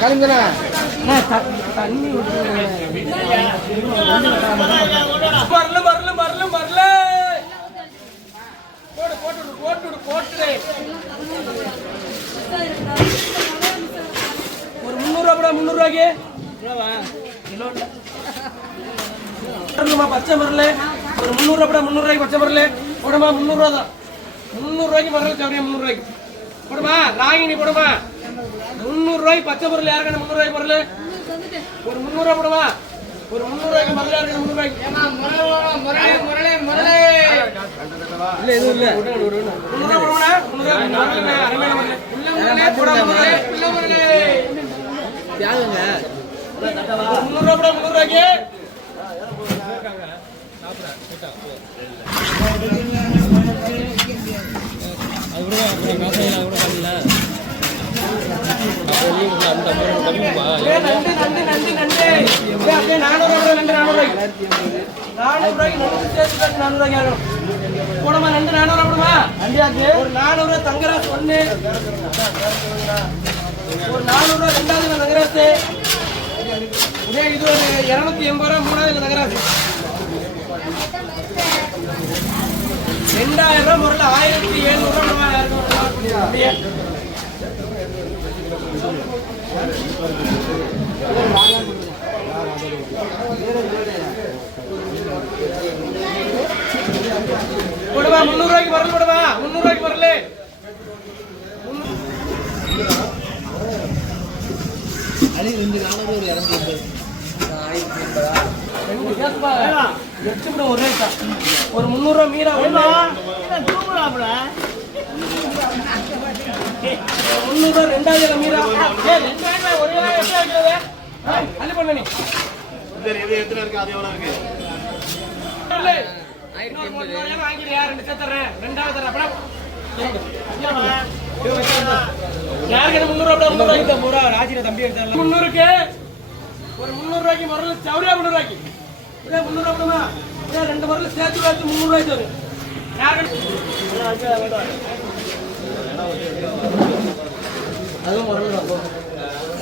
கிளம்புண்ணா தண்ணி ஒரு 300 பச்சை மரல ஒரு 300 பச்சை மரல போடுமா 300 தான் 300 மரல சவரியா 300 போடுமா ராகினி போடுமா 300 பச்சை மரல யாருக்கு 300 மரல ஒரு 300 போடுமா ஒரு 300 மரல யாருக்கு 300 இல்ல இது இல்ல 300 போடுமா 300 அருமையான மரல உள்ள போடா உள்ள மரல தியாகங்க 300 போடா 300 தங்கராசு ஒண்ணு ஒரு 400 ரெண்டாவது தங்கராசு இது ஒரு 280 மூணாவது தங்கராசு 2000 முறையில் 1700 போடுவா 300 வரல போடுவா 300 வரல அடி 2 நாளுக்கு ஒரு 280 ஒரு 300 மீரா 300 ரெண்டாவது மீரா ஒரே அள்ளி பண்ண நீ எத்தனை இருக்கு அது எவ்வளவு இருக்கு வாங்கிறியா 2 சேர்த்துறேன் ரெண்டாவது தரேன் யாருக்கு 300 ராஜிர தம்பி 300க்கு ஒரு 300 மரல சவரியா 300 இதே 300 போடுமா இதே 2 மரல சேர்த்து வச்சு 300 வரும் யாருக்கு அதுவும் மரல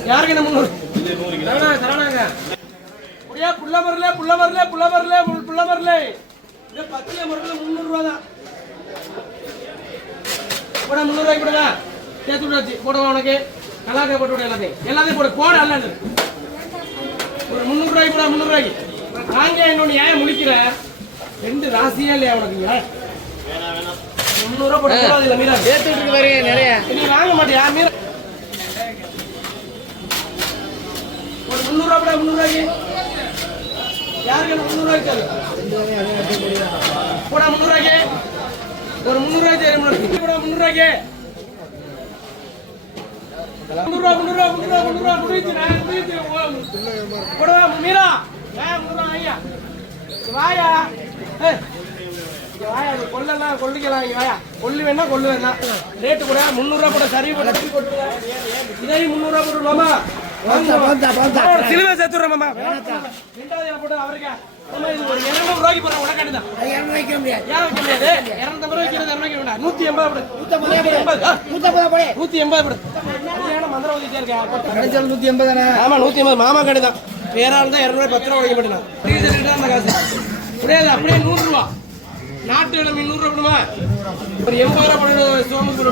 யாருக்கு 300 தரணாங்க ஒரே புள்ள மரல இதே பச்சை மரல 300 தான் போடா 300 போடுடா சேர்த்து விடாச்சு போடுவா உனக்கு கலாக்கா போட்டு விட எல்லாத்தையும் போடு போட அல்ல ஒரு 300 போடா 300 வாங்க இன்னொன்னு ஏன் முடிக்கிற 2 ராசியா இல்லையா உனக்கு 300 போட கூடாது இல்ல மீரா சேர்த்துட்டு இருக்கு பாருங்க நிறைய நீ வாங்க மாட்டியா மீரா ஒரு 300 போடா 300 யாருக்கு 300 தரு போடா 300 ஒரு 300 தரு போடா 300 மீரா வாயா கொள்ளலாம் கொள்ளிக்கலாம் வாயா கொள்ளு வேணா கொள்ளு வேணாம் ரேட்டு கூட 300 கூட சரி போட்டு இதையும் 300 போட்டுருவாமா சிலுவை சேர்த்துறேன் மாமா ரெண்டாவது போட்டு அவருக்கு ஒரு 200 ரூபாய்க்கு போறேன் உனக்காண்டி தான் 200 வைக்க முடியாது ஏன் வைக்க முடியாது 250 ரூபாய்க்கு 200 வேண்டாம் 180 போடு 180 போடு மந்திரம் ஓதிட்டே இருக்கேன் 180 தானே ஆமா 180 மாமா கடை தான் வேற ஆள் தான் 200 10 ரூபா உடைக்க மாட்டேன் அந்த காசு முடியாது அப்படியே 100 ரூபா நாட்டு இடம் 200 ரூபா போடுமா ஒரு 80 ரூபா போடு சோமு போடு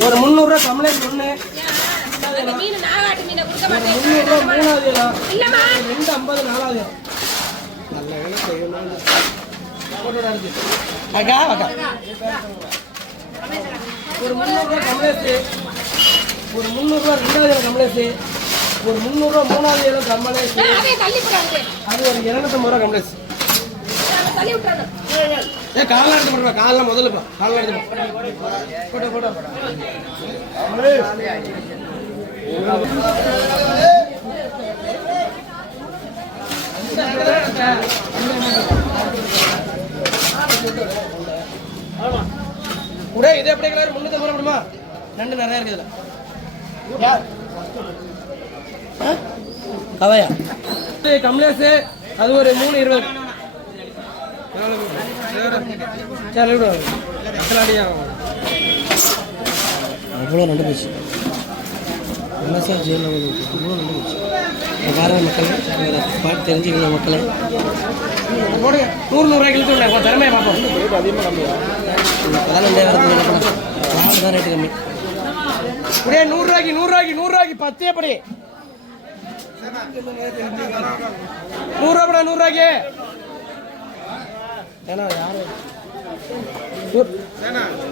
ஒரு 300 ரூபாய் கம்ப்ளைண்ட் ஒண்ணு 300 மூணாவது 250 நாலாவது நல்ல வேலை செய்யணும் ஒரு 300 ரூபாய் கம்ப்ளைண்ட் ஒரு 300 ரூபாய் ரெண்டாவது கம்ப்ளைண்ட் ஒரு 300 ரூபாய் மூணாவது கம்ப்ளைண்ட் அது ஒரு 250 ரூபாய் கம்ப்ளைண்ட் ஏ காலைல எடுத்து போடுவா, காலைல முதல்ல போ, காலைல எடுத்து போட்டோ போட்டோ உடே இது எப்படி கலர் 350 ரூபாய் முடியுமா? நண்டு நிறைய இருக்குதுல. யார் கவையா கமலேஷ், அது ஒரு 320. அவ்வளோ நண்டு போச்சு. என்ன சார் ஜெயிலில் அவ்வளோ நண்டு போச்சு. வேற மக்கள் பாட்டு தெரிஞ்சுக்கல மக்களை போடுங்க. 100 கிலோ உங்கள் திறமையை பார்ப்போம். அதிகமாக கம்மியா இப்போதான் நண்டே வரது தான் ரேட்டு கம்மி. அப்படியே 100 10 படி 100 ரூபா 100 ஏன்னா யாரு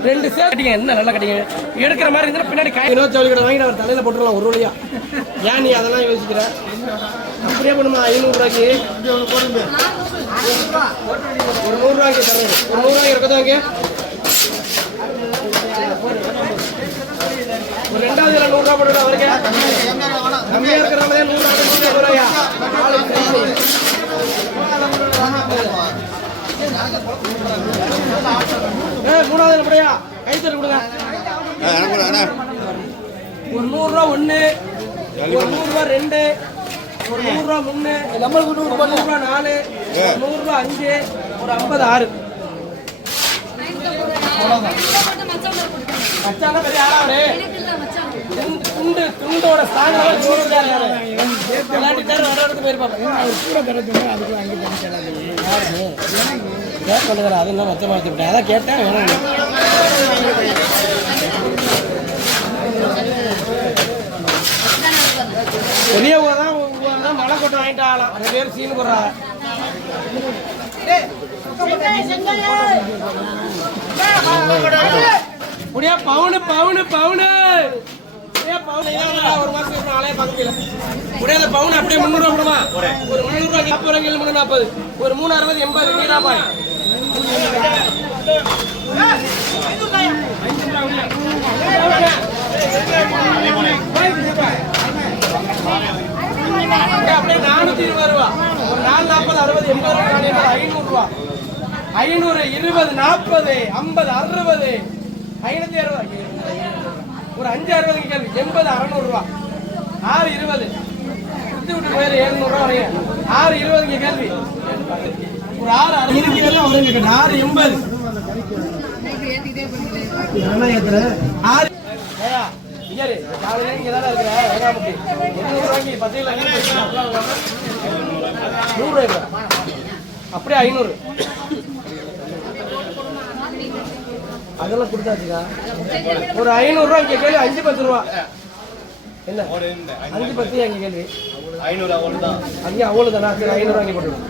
2 சேர்த்துட்டீங்க. என்ன நல்லா கட்டிங்க எடுக்கிற மாதிரி இருந்தால் பின்னாடி காய் 20 கடை வாங்கிட்டு அவர் தலையில் போட்டுடலாம் ஒரு வழியா. ஏன் நீ அதெல்லாம் யோசிக்கிற? அப்படியே பண்ணுமா 500 ரூபாய்க்கு ஒரு 100 ரூபாய்க்கு தரேன். ஒரு 100 ரூபாய்க்கு இருக்கதாங்க. ஒரு 2வது 100 ரூபா போட்டு அவருக்கு கம்மியாக இருக்கிறவங்க 100 ரூபாயா 3வது எப்படியா கைத்தறி கொடுங்க. ஒரு 100 ரூபா 1, ஒரு 100 ரூபா 2, ஒரு 100 ரூபா 3, 100 ரூபா 4, 100 ரூபா 5, ஒரு 50 6. மச்சான பெரிய ஆளாவே துண்டோட ஸ்தானம் அதெல்லாம் மச்சம் மாற்றி விட்டேன். அதான் கேட்டேன் வேணும். பெரிய தான் மழை கொட்டை வாங்கிட்டு ஆகலாம். 2 பேர் சீனு போடுறாங்க. முடியா பவுனு பவுனு பவுனு ஒரு மாசம் ஆளைய பார்க்க முடியல. முடியாத பவுன் அப்படியே 300 ரூபா கொடுமா. ஒரு 300 ரூபாய்க்கு 40 340, ஒரு 360 80 நீராபாய். அப்படியே 420 ரூபா, ஒரு 440 60 80 500 ரூபா. 500 20 40 50 60 560 ஒரு 560 கேள்வி 80 600 ரூபா. 620 சுத்தி விட்டு போயிரு 700 ரூபா வரையும். 620 கேள்வி ஒரு 6 எல்லாம் வருங்க. 680 என்ன ஏத்துற 6 ஏயா இங்க காலையில இங்க தான் இருக்கற வேகாமட்டி 800 ரூபாய்க்கு 10 கிலோ 100 ரூபாய் அப்படியே 500 அதெல்லாம் கொடுத்தாச்சுக்கா. ஒரு 500 ரூபா இங்க கேள்வி 5 10 ரூபா என்ன 5 10 அங்கே கேள்வி 500 அவ்வளோதான். அங்கே அவ்வளோதானா? சரி 500 ரூபா இங்கே போட்டுருவோம்.